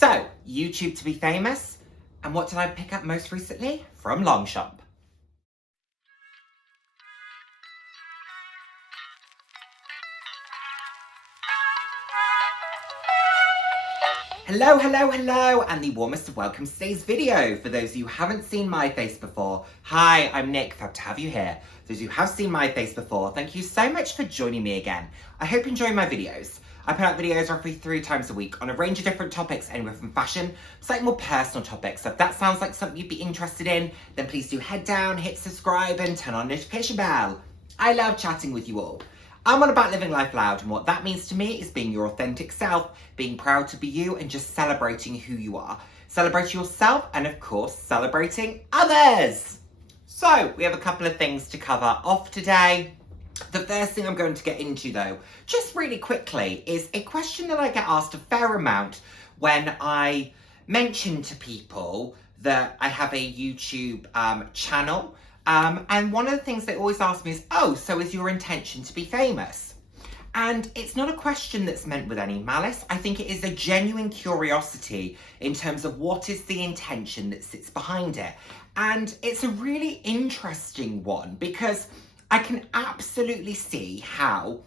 So, YouTube to be famous, and what did I pick up most recently? From Longchamp. Hello, and the warmest of welcomes to today's video. For those of you who haven't seen my face before, hi, I'm Nick, glad to have you here. Those of you who have seen my face before, thank you so much for joining me again. I hope you enjoy my videos. I put out videos roughly 3 times a week on a range of different topics, anywhere from fashion, slightly more personal topics. So if that sounds like something you'd be interested in, then please do head down, hit subscribe and turn on the notification bell. I love chatting with you all. I'm on about living life loud, and what that means to me is being your authentic self, being proud to be you, and just celebrating who you are. Celebrating yourself, and of course, celebrating others. So, we have a couple of things to cover off today. The first thing I'm going to get into, though, just really quickly, is a question that I get asked a fair amount when I mention to people that I have a YouTube channel. And one of the things they always ask me is, oh, so is your intention to be famous? And it's not a question that's meant with any malice. I think it is a genuine curiosity in terms of what is the intention that sits behind it. And it's a really interesting one because I can absolutely see how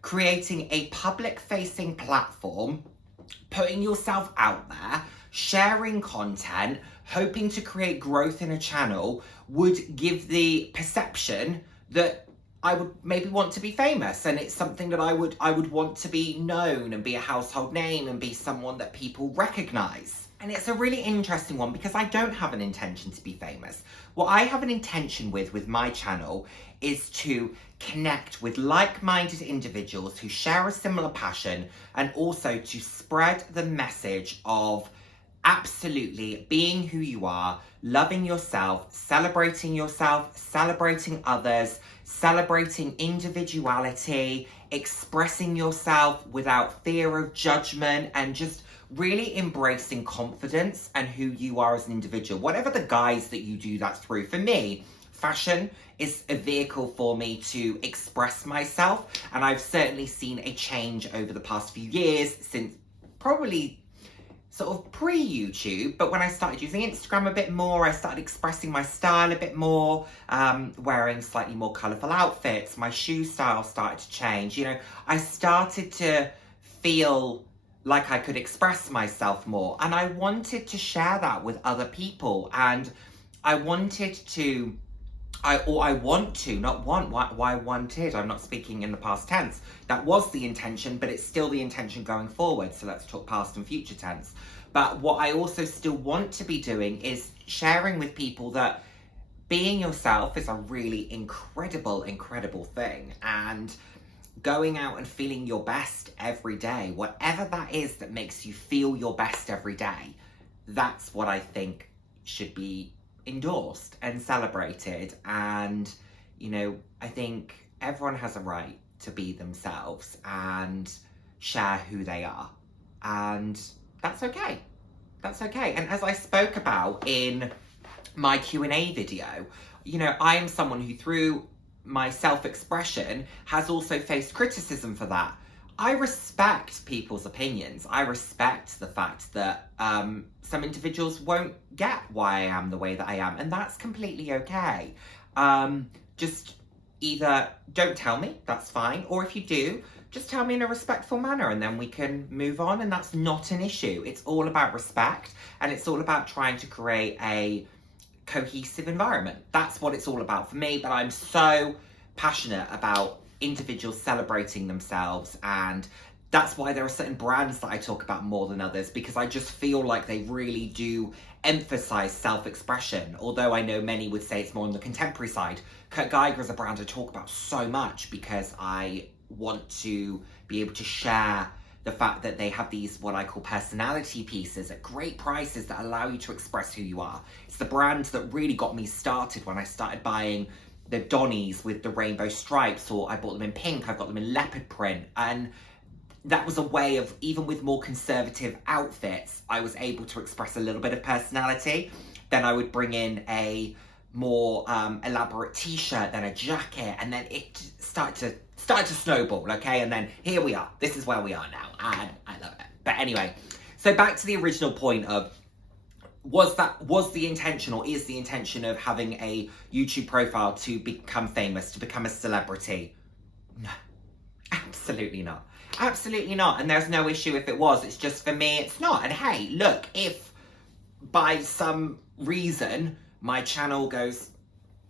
creating a public-facing platform, putting yourself out there, sharing content, hoping to create growth in a channel would give the perception that I would maybe want to be famous, and it's something that I would want to be known and be a household name and be someone that people recognize. And it's a really interesting one because I don't have an intention to be famous. What I have an intention with my channel is to connect with like-minded individuals who share a similar passion, and also to spread the message of absolutely being who you are, loving yourself, celebrating others, celebrating individuality, expressing yourself without fear of judgment, and just really embracing confidence and who you are as an individual. Whatever the guise that you do that through. For me, fashion is a vehicle for me to express myself, and I've certainly seen a change over the past few years since probably sort of pre-YouTube, but when I started using Instagram a bit more, I started expressing my style a bit more, wearing slightly more colourful outfits, my shoe style started to change, you know, I started to feel like I could express myself more, and I wanted to share that with other people, and I wanted to, why wanted, I'm not speaking in the past tense. That was the intention, but it's still the intention going forward. So let's talk past and future tense. But what I also still want to be doing is sharing with people that being yourself is a really incredible thing. And going out and feeling your best every day, whatever that is that makes you feel your best every day, that's what I think should be endorsed and celebrated. And you know, I think everyone has a right to be themselves and share who they are, and that's okay. And as I spoke about in my Q&A video, you know, I am someone who through my self-expression has also faced criticism for that. I respect people's opinions. I respect the fact that some individuals won't get why I am the way that I am, and that's completely okay. Just either don't tell me, that's fine, or if you do, just tell me in a respectful manner and then we can move on, and that's not an issue. It's all about respect, and it's all about trying to create a cohesive environment. That's what it's all about for me, but I'm so passionate about individuals celebrating themselves, and that's why there are certain brands that I talk about more than others, because I just feel like they really do emphasize self-expression, although I know many would say it's more on the contemporary side. Kurt Geiger is a brand I talk about so much because I want to be able to share the fact that they have these what I call personality pieces at great prices that allow you to express who you are. It's the brand that really got me started when I started buying the Donnies with the rainbow stripes, or I bought them in pink, I've got them in leopard print, and that was a way of, even with more conservative outfits, I was able to express a little bit of personality. Then I would bring in a more elaborate t-shirt, then a jacket, and then it started to snowball, okay? And then here we are. This is where we are now, and I love it. But anyway, So back to the original point of, was the intention, or is the intention of having a YouTube profile to become famous, to become a celebrity? No, absolutely not. Absolutely not. And there's no issue if it was. It's just, for me, it's not. And hey, look, if by some reason my channel goes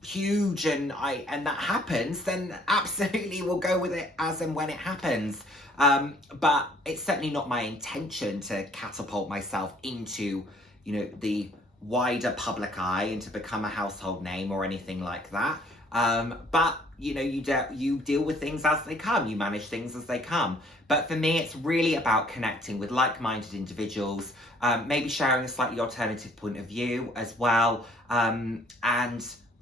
huge and that happens, then absolutely we'll go with it as and when it happens. But it's certainly not my intention to catapult myself into, you know, the wider public eye and to become a household name or anything like that. But you know, you deal with things as they come, you manage things as they come. But for me, it's really about connecting with like-minded individuals, maybe sharing a slightly alternative point of view as well, and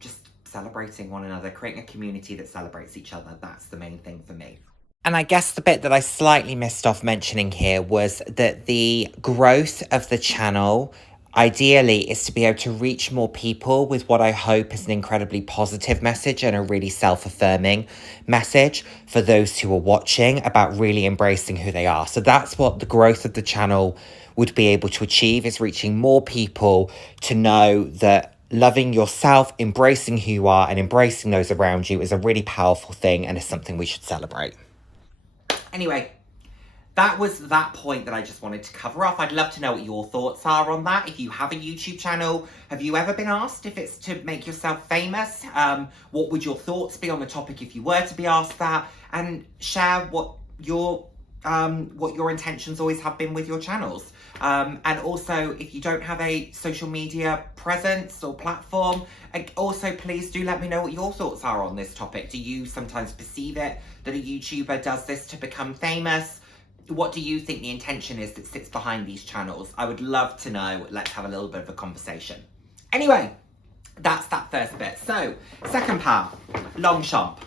just celebrating one another, creating a community that celebrates each other. That's the main thing for me. And I guess the bit that I slightly missed off mentioning here was that the growth of the channel ideally is to be able to reach more people with what I hope is an incredibly positive message and a really self-affirming message for those who are watching, about really embracing who they are. So that's what the growth of the channel would be able to achieve, is reaching more people to know that loving yourself, embracing who you are, and embracing those around you is a really powerful thing and is something we should celebrate. Anyway, that was that point that I just wanted to cover off. I'd love to know what your thoughts are on that. If you have a YouTube channel, have you ever been asked if it's to make yourself famous? What would your thoughts be on the topic if you were to be asked that? And share what your intentions always have been with your channels. And also, if you don't have a social media presence or platform, also please do let me know what your thoughts are on this topic. Do you sometimes perceive it that a YouTuber does this to become famous? What do you think the intention is that sits behind these channels? I would love to know. Let's have a little bit of a conversation. Anyway, that's that first bit. So, second part, Longchamp.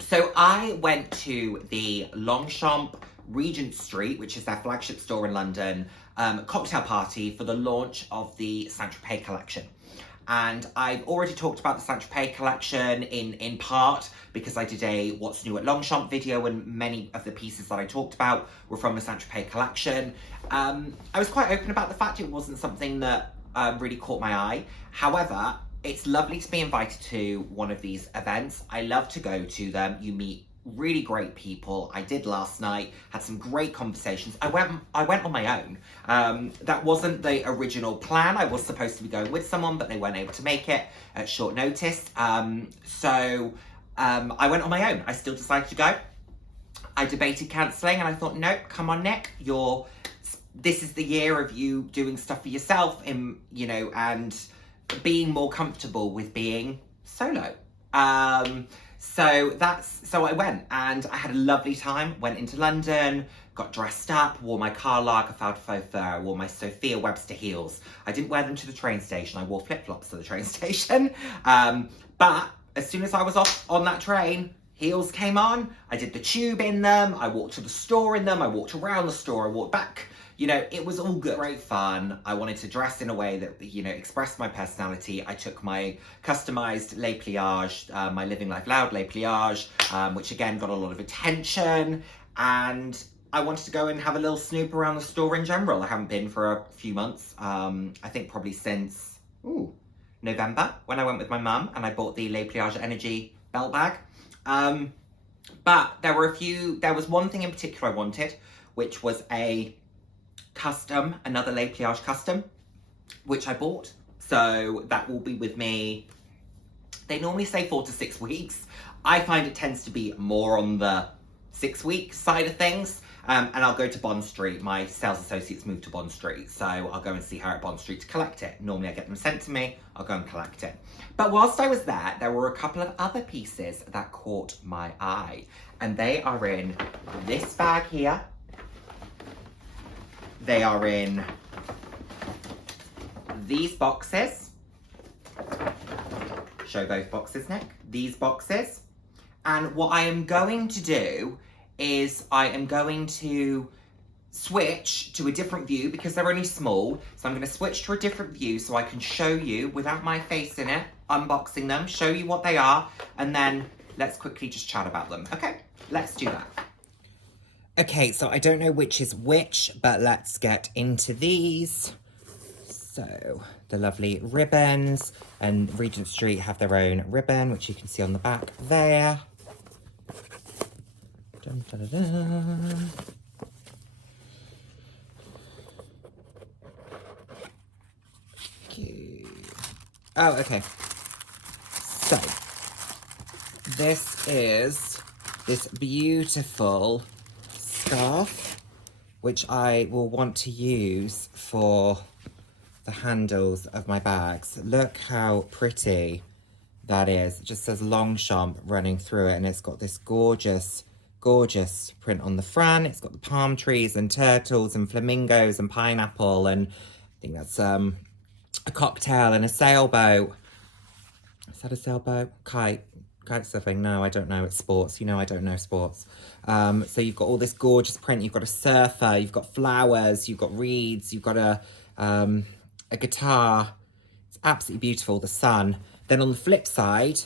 So I went to the Longchamp Regent Street, which is their flagship store in London, cocktail party for the launch of the Saint-Tropez collection. And I've already talked about the Saint-Tropez collection in part because I did a What's New at Longchamp video, and many of the pieces that I talked about were from the Saint-Tropez collection. I was quite open about the fact it wasn't something that really caught my eye. However, it's lovely to be invited to one of these events. I love to go to them. You meet really great people. I did last night, had some great conversations. I went on my own. That wasn't the original plan. I was supposed to be going with someone, but they weren't able to make it at short notice. So I went on my own. I still decided to go. I debated cancelling, and I thought, nope, come on, Nick, this is the year of you doing stuff for yourself, and being more comfortable with being solo. So I went, and I had a lovely time. Went into London, got dressed up, wore my Karl Lagerfeld faux fur, I wore my Sophia Webster heels. I didn't wear them to the train station. I wore flip-flops to the train station. But as soon as I was off on that train, heels came on. I did the tube in them. I walked to the store in them. I walked around the store. I walked back. It was all good. Great fun. I wanted to dress in a way that, expressed my personality. I took my customized Les Pliage, my Living Life Loud Les Pliage, which again got a lot of attention. And I wanted to go and have a little snoop around the store in general. I haven't been for a few months. I think probably since November, when I went with my mum and I bought the Les Pliage Energy belt bag. But there was one thing in particular I wanted, which was another Les Pliage custom, which I bought. So that will be with me. They normally say 4 to 6 weeks. I find it tends to be more on the 6-week side of things. And I'll go to Bond Street. My sales associates moved to Bond Street, so I'll go and see her at Bond Street to collect it. Normally I get them sent to me, I'll go and collect it. But whilst I was there were a couple of other pieces that caught my eye. And they are in this bag here. They are in these boxes. Show both boxes, Nick. These boxes. And what I am going to do is I am going to switch to a different view because they're only small. So I'm going to switch to a different view so I can show you without my face in it, unboxing them, show you what they are, and then let's quickly just chat about them. Okay, let's do that. Okay, so I don't know which is which, but let's get into these. So, the lovely ribbons, and Regent Street have their own ribbon, which you can see on the back there. Dun, dun, dun, dun. Oh, okay. So, this is this beautiful scarf, which I will want to use for the handles of my bags. Look how pretty that is. It just says Longchamp running through it, and it's got this gorgeous, gorgeous print on the front. It's got the palm trees and turtles and flamingos and pineapple, and I think that's a cocktail and a sailboat. Is that a sailboat? Kite surfing? No, I don't know. It's sports. You know I don't know sports. So you've got all this gorgeous print. You've got a surfer. You've got flowers. You've got reeds. You've got a guitar. It's absolutely beautiful. The sun. Then on the flip side,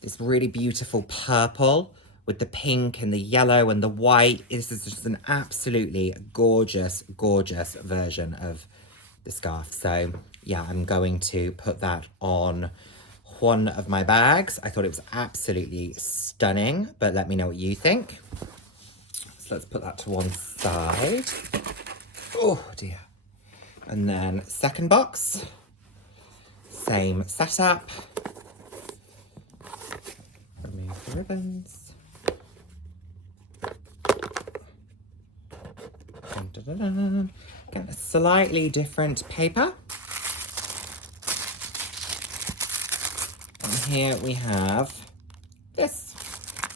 this really beautiful purple with the pink and the yellow and the white. This is just an absolutely gorgeous, gorgeous version of the scarf. So yeah, I'm going to put that on one of my bags. I thought it was absolutely stunning, but let me know what you think. So let's put that to one side. Oh dear. And then second box, same setup. Remove the ribbons. Dun, dun, dun, dun. Get a slightly different paper. And here we have this,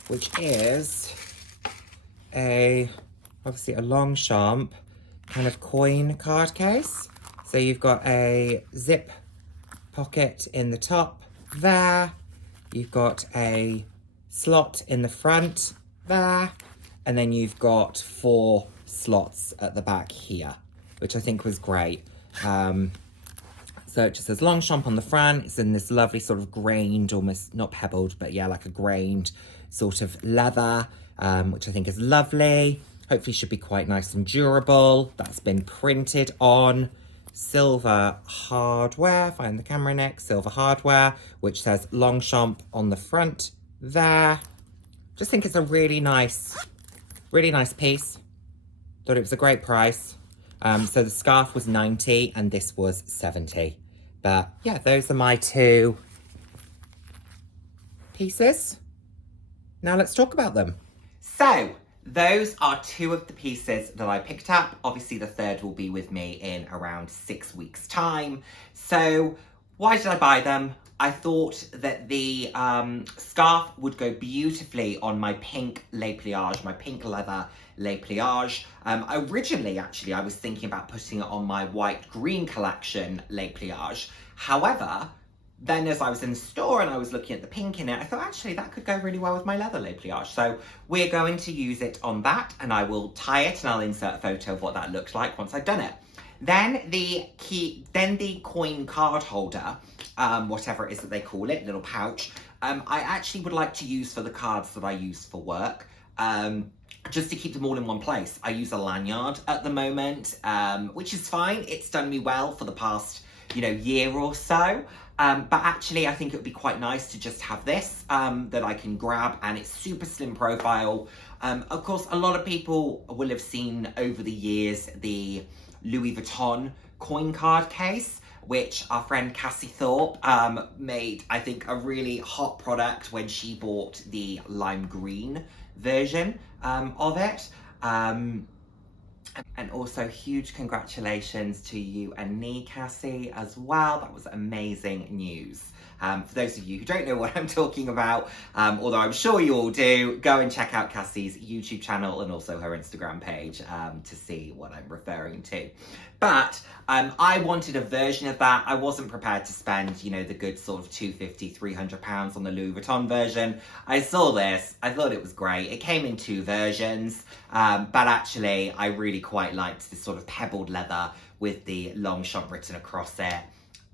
which is obviously a Longchamp kind of coin card case. So you've got a zip pocket in the top there. You've got a slot in the front there. And then you've got 4 slots at the back here, which I think was great. So it just says Longchamp on the front. It's in this lovely sort of grained, almost not pebbled, but yeah, like a grained sort of leather, which I think is lovely. Hopefully should be quite nice and durable. That's been printed on silver hardware. Find the camera next. Silver hardware, which says Longchamp on the front there. Just think it's a really nice piece. Thought it was a great price. So the scarf was 90 and this was 70. But yeah, those are my 2 pieces. Now let's talk about them. So those are 2 of the pieces that I picked up. Obviously the third will be with me in around 6 weeks' time. So why did I buy them? I thought that the scarf would go beautifully on my pink Les Pliage, my pink leather Les Pliage. Originally, actually, I was thinking about putting it on my white green collection Les Pliage. However, then as I was in the store and I was looking at the pink in it, I thought actually that could go really well with my leather Les Pliage. So we're going to use it on that, and I will tie it and I'll insert a photo of what that looks like once I've done it. Then the coin card holder, whatever it is that they call it, little pouch, I actually would like to use for the cards that I use for work, just to keep them all in one place. I use a lanyard at the moment, which is fine. It's done me well for the past, year or so. But actually, I think it would be quite nice to just have this that I can grab, and it's super slim profile. Of course, a lot of people will have seen over the years the Louis Vuitton coin card case, which our friend Cassie Thorpe made, I think, a really hot product when she bought the lime green version of it. And also huge congratulations to you and me, Cassie, as well. That was amazing news. For those of you who don't know what I'm talking about, although I'm sure you all do, go and check out Cassie's YouTube channel and also her Instagram page to see what I'm referring to. But I wanted a version of that. I wasn't prepared to spend, the good sort of £250, £300 on the Louis Vuitton version. I saw this, I thought it was great. It came in 2 versions, but actually I really quite liked this sort of pebbled leather with the Longchamp written across it.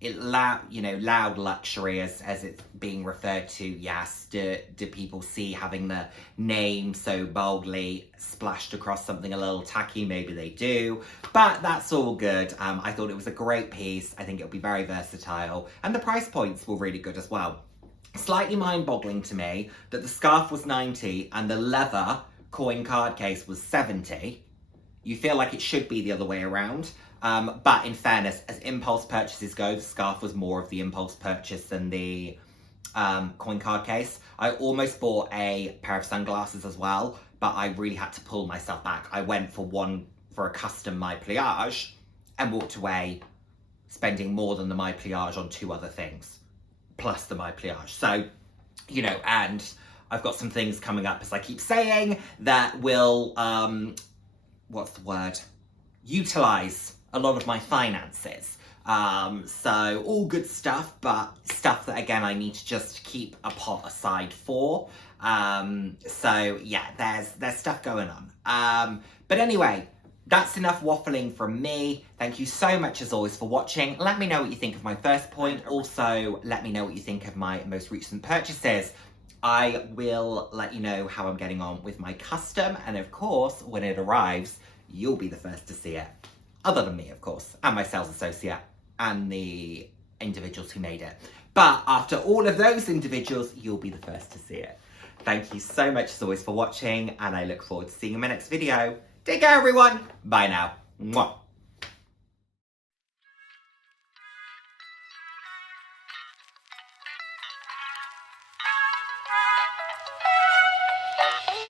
loud luxury as it's being referred to. Yes, do people see having the name so boldly splashed across something a little tacky? Maybe they do, but that's all good. I thought it was a great piece. I think it'll be very versatile, and the price points were really good as well. Slightly mind-boggling to me that the scarf was 90 and the leather coin card case was 70. You feel like it should be the other way around. But in fairness, as impulse purchases go, the scarf was more of the impulse purchase than the coin card case. I almost bought a pair of sunglasses as well, but I really had to pull myself back. I went for a custom my pliage and walked away spending more than the my pliage on 2 other things, plus the my pliage. So, and I've got some things coming up, as I keep saying, that will, utilize a lot of my finances. So all good stuff, but stuff that, again, I need to just keep a pot aside for. So yeah, there's stuff going on. But anyway, that's enough waffling from me. Thank you so much, as always, for watching. Let me know what you think of my first point. Also, let me know what you think of my most recent purchases. I will let you know how I'm getting on with my custom. And of course, when it arrives, you'll be the first to see it. Other than me, of course, and my sales associate and the individuals who made it. But after all of those individuals, you'll be the first to see it. Thank you so much, as always, for watching, and I look forward to seeing you in my next video. Take care, everyone. Bye now. Mwah.